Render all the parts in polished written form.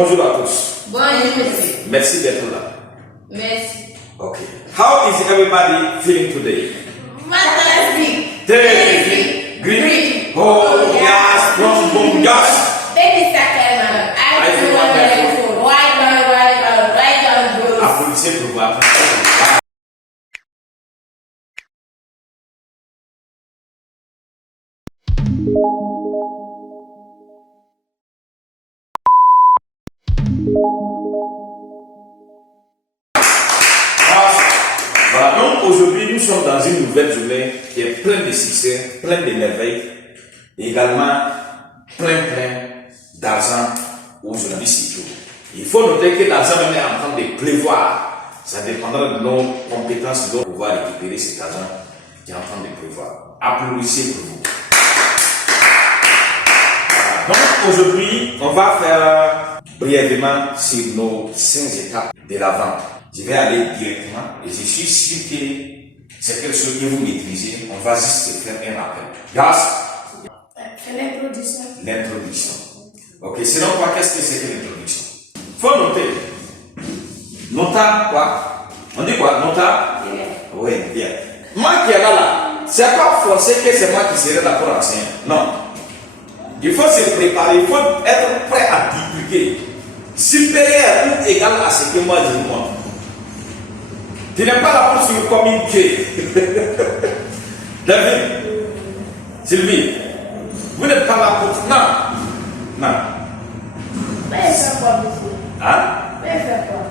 bonjour à tous. Bonjour. Merci d'être là. Merci. Okay. How is everybody feeling today? Fantastic. Terrific. Green. Oh, yes. Boom, boom, yes. Baby Sacrament. I do wonderful. Why don't you? Applaudissez pour vous. Voilà, donc aujourd'hui nous sommes dans une nouvelle journée qui est pleine de succès, pleine de merveilles, et également plein d'argent aujourd'hui surtout. Il faut noter que l'argent même est en train de pleuvoir. Ça dépendra de nos compétences pour pouvoir récupérer cet argent qui est en train de pleuvoir. Applaudissez pour vous. Voilà. Donc aujourd'hui, on va faire brièvement sur nos 5 étapes de la vente. Je vais aller directement et je suis sûr que c'est quelque chose que vous maîtrisez. On va juste faire un rappel. Yes? L'introduction. L'introduction. Ok, selon quoi, qu'est-ce que c'est que l'introduction? Faut noter. Nota quoi? On dit quoi? Nota? Bien. Oui, bien. Moi qui est là, c'est pas forcé que c'est moi qui serai là pour enseigner. Non. Il faut se préparer, il faut être prêt à divulguer. Supérieur ou égal à ce que moi je vous montre. Tu n'es pas là pour suivre comme une queue. David, Sylvie, vous n'êtes pas là pour... Non. Non. Mais faire quoi, monsieur? Hein? Mais faire quoi?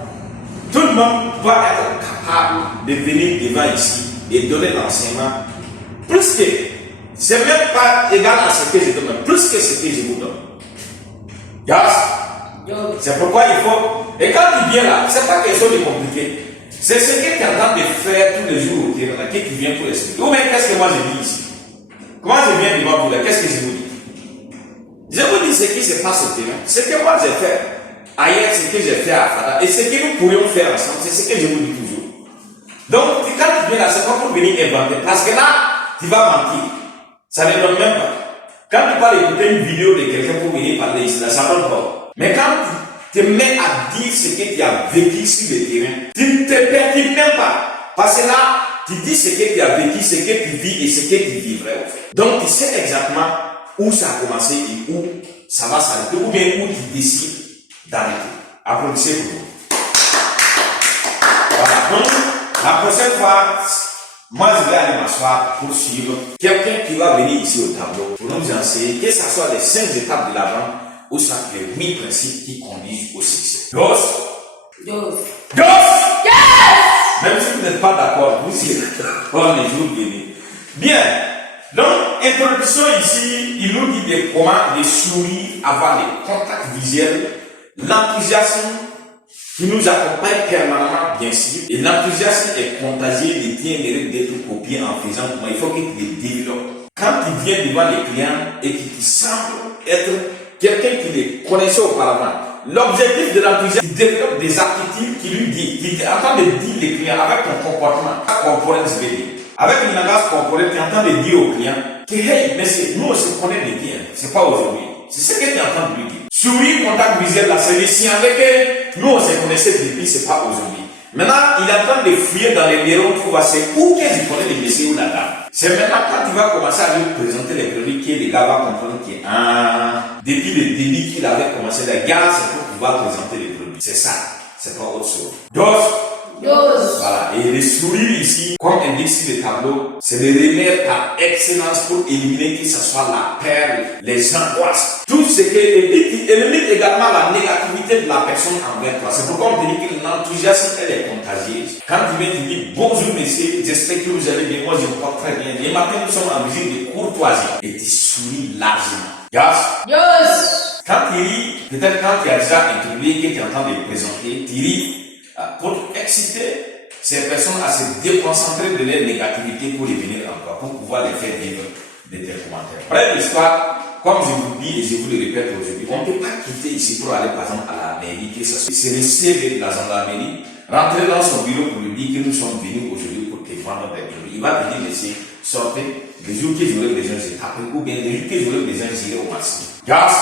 Tout le monde doit être capable de venir devant ici et donner l'enseignement. Plus que, c'est même pas égal à ce que je donne, plus que ce que je vous donne. Yes? C'est pourquoi il faut... Et quand tu viens là, c'est pas quelque chose de compliqué. C'est ce que tu es en train de faire tous les jours au terrain, que tu viens pour expliquer. Ou bien qu'est-ce que moi je dis ici? Comment je viens devant vous là? Qu'est-ce que je vous dis? Je vous dis ce qui se passe au terrain. Ce que moi j'ai fait ailleurs, ce que j'ai fait à Fada, et ce que nous pourrions faire ensemble, c'est ce que je vous dis toujours. Donc, quand tu viens là, c'est pas pour venir inventer. Parce que là, tu vas mentir. Ça ne donne même pas. Quand tu parles d'écouter une vidéo de quelqu'un pour venir parler ici, là, ça donne pas. Mais quand tu te mets à dire ce que tu as vécu sur le terrain, tu ne te perds même pas. Parce que là, tu dis ce que tu as vécu, ce que tu vis et ce que tu vivrais au fait. Donc, tu sais exactement où ça a commencé et où ça va s'arrêter, ou bien où tu décides d'arrêter. Applaudissez pour vous. Voilà. Donc, la prochaine fois, moi je vais aller m'asseoir pour suivre quelqu'un qui va venir ici au tableau pour nous enseigner que ce soit les 5 étapes de la vente ou soit les 8 principes qui conduisent au succès. Dos? Dos. Dos? Yes! Même si vous n'êtes pas d'accord, vous serez d'accord les jours venus. Bien. Donc, introduction ici, il nous dit de comment de sourire, avoir les contacts visuels, l'enthousiasme qui nous accompagne permanemment, bien sûr. Et l'enthousiasme est contagieux, les tiens méritent d'être copiés en faisant comment il faut que tu les développes. Quand tu viens devant les clients et que tu sembles être quelqu'un qui les connaissait auparavant, l'objectif de l'enthousiasme, tu développes des attitudes qui lui disent, qui est en train de dire les clients avec ton comportement, corporel, je vais dire. Avec une langage corporel, tu es en train de dire au client que, hey, monsieur, nous on se connaît de bien, c'est pas aujourd'hui. C'est ce que tu es en train de lui dire. Sourire, contact visuel, là, c'est le signe avec nous on se connaissait depuis, c'est pas aujourd'hui. Maintenant, il est en train de fouiller dans les bureaux pour voir c'est où que je connais les messieurs ou la dame. C'est maintenant quand tu vas commencer à lui présenter les produits que le gars va comprendre que, depuis le début qu'il avait commencé, les gars, c'est pour pouvoir présenter les produits. C'est ça, c'est pas autre chose. Dos. Voilà, et le sourire ici, comme indique sur le tableau, c'est le remède par excellence pour éliminer que ce soit la peur, les angoisses, tout ce qui élimine également la négativité de la personne envers toi. C'est pourquoi on te dit que l'enthousiasme, elle est contagieuse. Quand tu viens, tu dis bonjour messieurs, j'espère que vous allez bien, moi je vous porte très bien. Les matins, nous sommes en visite de courtoisie et tu souris largement. Yes. Quand tu ris, peut-être quand tu as déjà introduit que tu es en train de le présenter, tu ris pour exciter ces personnes à se déconcentrer de leur négativité pour les venir encore, pour pouvoir les faire vivre de tels commentaires. Bref, l'histoire, comme je vous dis et je vous le répète aujourd'hui, on ne peut pas quitter ici pour aller par exemple à la mairie, que ce soit c'est le CV de la gendarmerie, rentrer dans son bureau pour lui dire que nous sommes venus aujourd'hui pour te vendre des produits. Il va venir laisser sortir les jours que j'aurai besoin, je t'appelle, ou bien les jours que j'aurai besoin, j'irai au marché. Yes!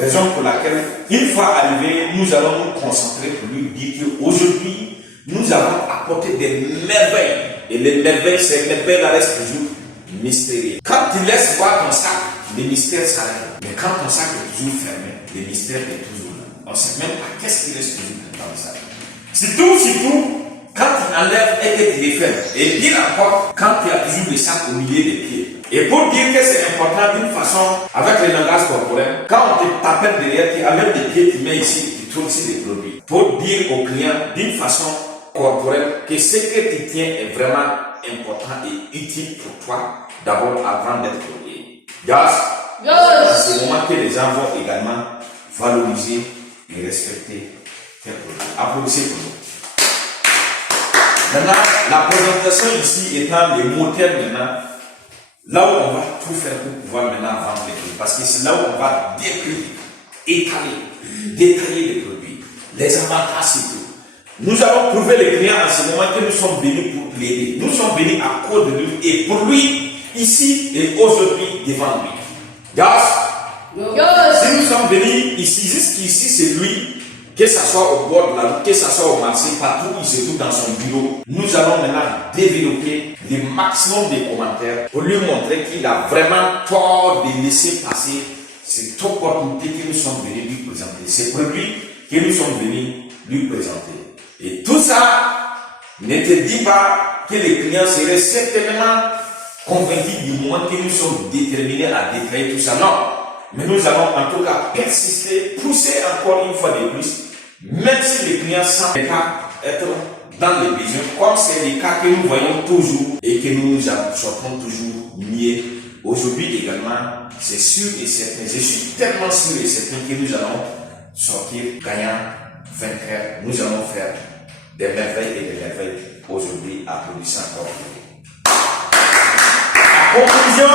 Raison pour laquelle, une fois arrivé, nous allons nous concentrer pour lui dire qu'aujourd'hui, nous avons apporté des merveilles. Et les merveilles, ces merveilles-là restent toujours mystérieux. Quand tu laisses voir ton sac, le mystère s'arrête. Mais quand ton sac est toujours fermé, le mystère est toujours là. On ne sait même pas qu'est-ce qui reste toujours dans le sac. Surtout, quand tu enlèves et que tu les fermes. Et bien encore, quand tu as toujours le sac au milieu des pieds. Et pour dire que c'est important d'une façon, avec le langage corporel, quand on te t'appelle derrière, tu enlèves des pieds, tu mets ici, tu trouves ici des produits. Pour dire au client d'une façon corporelle que ce que tu tiens est vraiment important et utile pour toi, d'abord avant d'être payé. C'est le moment que les gens vont également valoriser et respecter tes produits. Applaudissez pour nous. Maintenant, la présentation ici étant les moteurs maintenant, là où on va tout faire pour pouvoir maintenant vendre les produits. Parce que c'est là où on va décrire, détailler les produits, les avantages surtout. Nous allons prouver les clients en ce moment que nous sommes venus pour l'aider. Nous sommes venus à cause de lui et pour lui, ici et aujourd'hui devant lui. Si nous sommes venus ici, jusqu'ici c'est lui, que ce soit au bord de la route, que ce soit au marché, partout où il se trouve dans son bureau, nous allons maintenant développer le maximum de commentaires pour lui montrer qu'il a vraiment tort de laisser passer cette opportunité que nous sommes venus lui présenter, ces produits que nous sommes venus lui présenter. Et tout ça ne te dit pas que les clients seraient certainement convaincus du moment que nous sommes déterminés à détailler tout ça. Non. Mais nous allons en tout cas persister, pousser encore une fois de plus, même si les clients semblent être dans les besoins, comme c'est le cas que nous voyons toujours et que nous nous sortons toujours mieux. Aujourd'hui également, c'est sûr et certain, je suis tellement sûr et certain que nous allons sortir gagnants, vainqueurs. Nous allons faire des merveilles et des merveilles aujourd'hui. Applaudissons encore. La conclusion,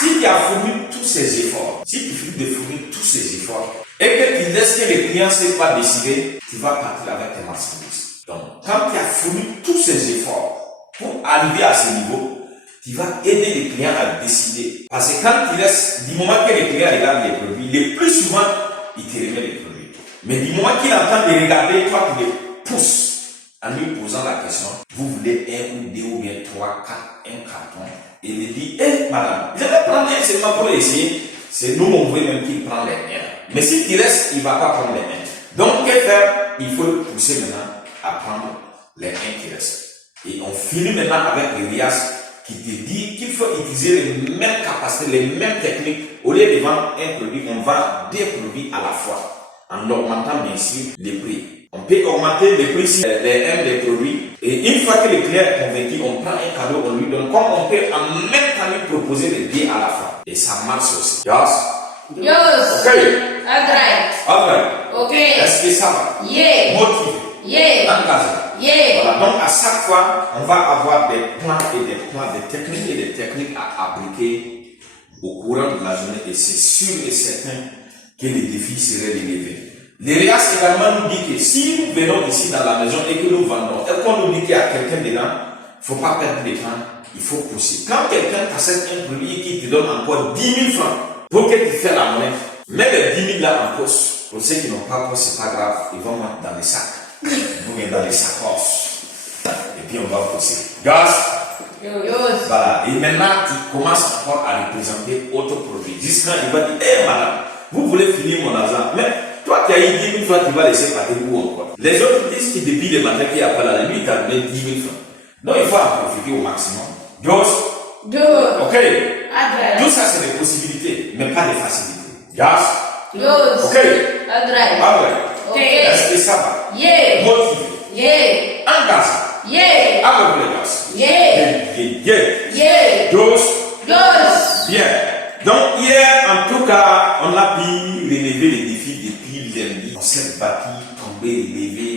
si tu as fourni tous ces efforts, si tu finis de fournir tous ces efforts, et que tu laisses que les clients ne soient pas décidés, tu vas partir avec tes marchandises. Donc, quand tu as fourni tous ces efforts pour arriver à ce niveau, tu vas aider les clients à décider. Parce que quand tu laisses, du moment que les clients regardent les produits, le plus souvent, ils te remettent les produits. Mais du moment qu'il entend de regarder, toi, tu les pousses en lui posant la question, vous voulez un ou deux ou bien trois, quatre, un carton. Et il dit, madame, je vais prendre un seulement pour essayer. C'est nous, on veut même qu'il prenne les mains. Mais si tu restes, il ne va pas prendre les mains. Donc, que faire? Il faut le pousser maintenant à prendre les mains qui restent. Et on finit maintenant avec Elias qui te dit qu'il faut utiliser les mêmes capacités, les mêmes techniques. Au lieu de vendre un produit, on vend deux produits à la fois. En augmentant bien sûr les prix. On peut augmenter les prix sur des produits. Et une fois que le client est convaincu, on prend un cadeau, on lui donne. Comme on peut en même temps lui proposer les deux à la fois. Et ça marche aussi. Yes. Ok. Alright. Ok. Est-ce que ça va? Yeah. Motivé. Yeah. Engagé. Yeah. Voilà. Donc à chaque fois, on va avoir des plans et des plans, des techniques et des techniques à appliquer au courant de la journée. Et c'est sûr et certain que les défis seraient relevés. L'Elias également nous dit que si nous venons ici dans la maison et que nous vendons, et qu'on nous dit qu'il y a quelqu'un dedans, il ne faut pas perdre de temps, il faut pousser. Quand quelqu'un t'achète un produit et qu'il te donne encore 10 000 francs pour que tu fasses la monnaie, mets les 10 000 là en poche. Pour ceux qui n'ont pas poche, c'est pas grave, ils vont mettre dans les sacs, ou bien dans les sacoches. Et puis on va pousser. Voilà. Et maintenant, tu commences encore à représenter autre produit. Jusqu'à il va dire, madame, vous voulez finir mon argent, mais toi qui as eu 10 000 francs, tu vas laisser partir où encore. Les autres disent que depuis le matin qu'il n'y a pas la nuit, tu as donné 10 000 francs. Donc il faut en profiter au maximum. Ok. Tout ça, c'est des possibilités, mais pas des facilités. Ok. Ok. Est-ce que ça va? Motivé. Engagé. Avec les gars. Bien. Donc hier, en tout cas, on a pu relever les défis depuis lundi. On s'est battu, tombé, relevé.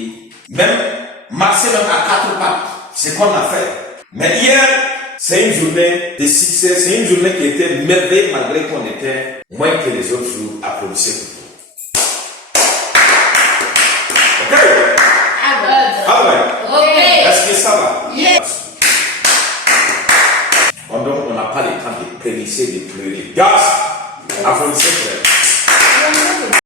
Même marcher même à 4 pattes. C'est ce qu'on a fait. Mais hier, c'est une journée de succès. C'est une journée qui était merveilleuse malgré qu'on était moins que les autres jours. Applaudissez pour tout. Ok? Est-ce que ça va? Donc, on n'a pas le temps de prélisser, de pleurer. Applaudissez frère.